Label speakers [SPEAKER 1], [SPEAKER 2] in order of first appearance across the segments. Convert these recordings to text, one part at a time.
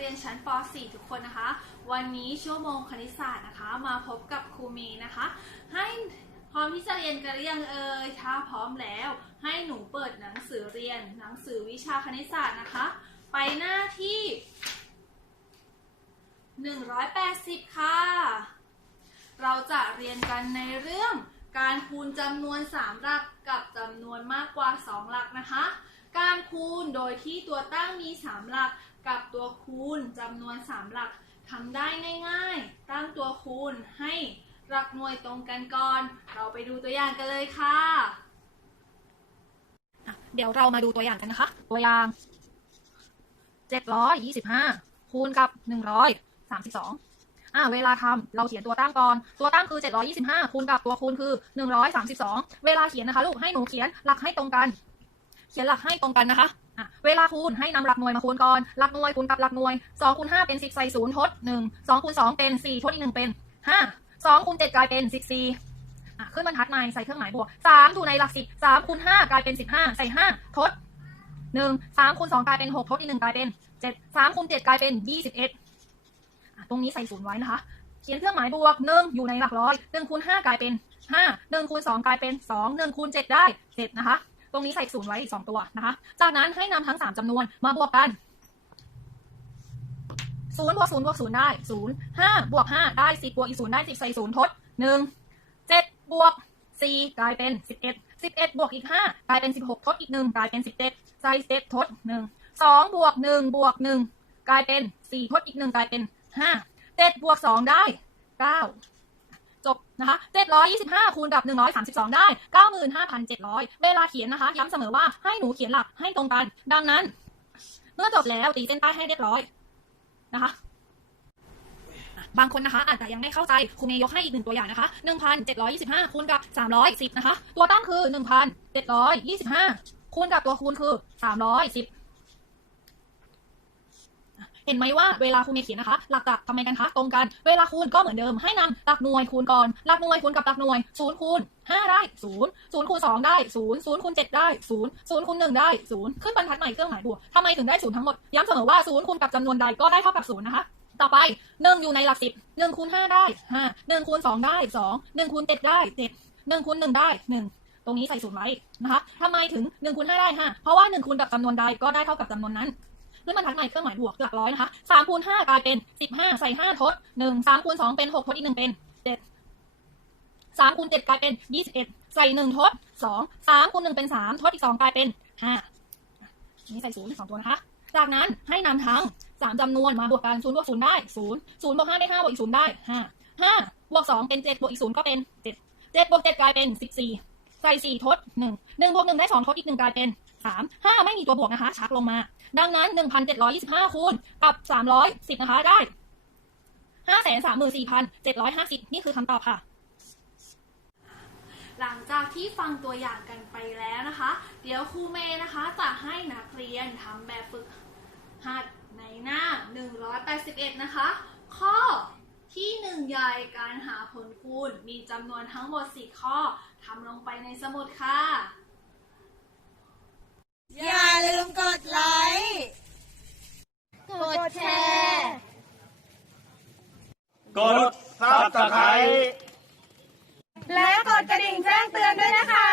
[SPEAKER 1] เรียนชั้นป .4 ทุกคนนะคะ วันนี้ชั่วโมงคณิตศาสตร์นะคะ มาพบกับครูเมย์นะคะ ให้พร้อมที่จะเรียนกันหรือยังเอ่ยถ้าพร้อมแล้ว ให้หนูเปิดหนังสือเรียนหนังสือวิชาคณิตศาสตร์นะคะ ไปหน้าที่ 180 ค่ะ เราจะเรียนกันในเรื่องการคูณจำนวน 3 หลักกับจำนวนมากกว่า 2 หลักนะคะ การคูณโดยที่ตัวตั้งมี 3 หลัก กับตัวคูณจำนวน 3 หลักทำได้ง่ายๆ ตั้งตัวคูณให้หลักหน่วยตรงกันก่อน เราไปดูตัวอย่างกันเลยค่ะ
[SPEAKER 2] เดี๋ยวเรามาดูตัวอย่างกันนะคะ ตัวอย่าง 725 คูณกับ 132อ่าเวลาทำเราเขียนตัวตั้งก่อน ตัวตั้งคือ 725 คูณกับตัวคูณคือ 132 เวลาเขียนนะคะลูก ให้หนูเขียนหลักให้ตรงกัน เขียนหลักให้ตรงกันนะคะ เวลาคูณให้นำหลักหน่วยมาคูณก่อน หลักหน่วยคูณกับหลักหน่วย2คูณ5เป็น 10 ใส่0ทด 1 2คูณ2เป็น 4 ทดอีก1เป็น 5 2คูณ7กลายเป็น 14อะขึ้นบรรทัดใหม่ใส่เครื่องหมายบวก3ถูกในหลักสิบ3คูณ5กลายเป็น 15 ใส่ 5 ทด 1 3คูณ2กลายเป็น 6 ทดอีก1กลายเป็น 7 3คูณ7กลายเป็น 21อะตรงนี้ใส่ศูนย์ไว้นะคะ เขียนเครื่องหมายบวก 1 อยู่ในหลักร้อย1คูณ5กลายเป็น 5 1คูณ2กลายเป็น 2 1คูณ7ได้ 7 นะคะ ตรงนี้ใส่ศูนย์ไว้อีก2ตัวนะคะ จากนั้นให้นำทั้ง3จำนวนมาบวกกัน0บวก0บวก0ได้0 5บวก5ได้10บวกอีก0ได้10ใส่0ทด1เจ็ดบวกสี่กลายเป็นสิบเอ็ดสิบเอ็ดบวกอีกห้ากลายเป็นสิบหกทดอีกหนึ่งกลายเป็นสิบเจ็ดใส่เจ็ดทดหนึ่งสองบวกหนึ่งบวกหนึ่งกลายเป็นสี่ทดอีกหนึ่งกลายเป็นห้าเจ็ดบวกสองได้เก้า จบนะคะเจ็ดร้อยยี่สิบห้าคูณกับหนึ่งร้อยสามสิบสองได้เก้าหมื่นห้าพันเจ็ดร้อยเวลาเขียนนะคะ ย้ำเสมอว่าให้หนูเขียนหลักให้ตรงกัน ดังนั้น เมื่อจบแล้วตีเส้นใต้ให้เรียบร้อยนะคะบางคนนะคะอาจจะยังไม่เข้าใจครูเมย์ยกให้อีกหนึ่งตัวอย่างนะคะ 1,725 คูณกับ 310 นะคะ ตัวตั้งคือ 1,725 คูณกับตัวคูณคือ 310 ห็นไหมว่าเวลาครูเมย์เขียนนะคะ หลักจะทำไมกันคะตรงกัน เวลาคูณก็เหมือนเดิม ให้นำหลักหน่วยคูณก่อน หลักหน่วยคูณกับหลักหน่วย0คูณ5ได้0 0คูณ2ได้0 0คูณ7ได้0 0คูณ1ได้0ขึ้นบรรทัดใหม่เครื่องหมายบวกทำไมถึงได้0ทั้งหมด ย้ำเสมอว่า0คูณกับจำนวนใดก็ได้เท่ากับ0นะคะต่อไป1อยู่ในหลัก10 1คูณ5ได้5 1คูณ2ได้2 1คูณ7ได้7 1คูณ1ได้1ตรงนี้ใส่ศูนย์ไว้นะคะทำไมถึง1คูณ5ได้5เพราะว่า1คูณกับจำนวนใดก็ได้เท่ากับจำนวนนั้น ขึ้นบรรทัดใหม่เครื่องหมายบวกหลักร้อยนะคะสามคูณห้ากลายเป็นสิบห้าใส่ห้าทดหนึ่งสามคูณสองเป็นหกทดอีกหนึ่งเป็นเจ็ดสามคูณเจ็ดกลายเป็นยี่สิบเอ็ดใส่หนึ่งทดสองสามคูณหนึ่งเป็นสามทดอีกสองกลายเป็นห้านี่ใส่ศูนย์สองตัวนะคะ จากนั้นให้นำทั้งสามจำนวนมาบวกกันศูนย์บวกศูนย์ได้ศูนย์ศูนย์บวกห้าได้ห้าบวกอีกศูนย์ได้ห้าห้าบวกสองเป็นเจ็ดบวกอีกศูนย์ก็เป็นเจ็ดเจ็ดบวกเจ็ดกลายเป็นสิบสี่ใส่สี่ทดหนึ่งหนึ่งบวกหนึ่งได้สองทดอีกหนึ่งกลายเป็น 3 5ไม่มีตัวบวกนะคะ ชักลงมา ดังนั้น1,725คูณกับ310นะคะ ได้534,750นี่คือคำตอบค่ะ
[SPEAKER 1] หลังจากที่ฟังตัวอย่างกันไปแล้วนะคะ เดี๋ยวครูเมย์นะคะ จะให้นักเรียนทำแบบฝึกหัดในหน้า 181 นะคะ ข้อที่ 1 ใหญ่การหาผลคูณมีจำนวนทั้งหมด 4 ข้อทำลงไปในสมุดค่ะ
[SPEAKER 3] อย่าลืมกดไลค์ กดแชร์
[SPEAKER 4] กดซับส ไครต์
[SPEAKER 3] และกดกระดิ่งแจ้งเตือนด้วยนะคะ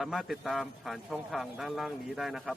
[SPEAKER 4] สามารถติดตามผ่านช่องทางด้านล่างนี้ได้นะครับ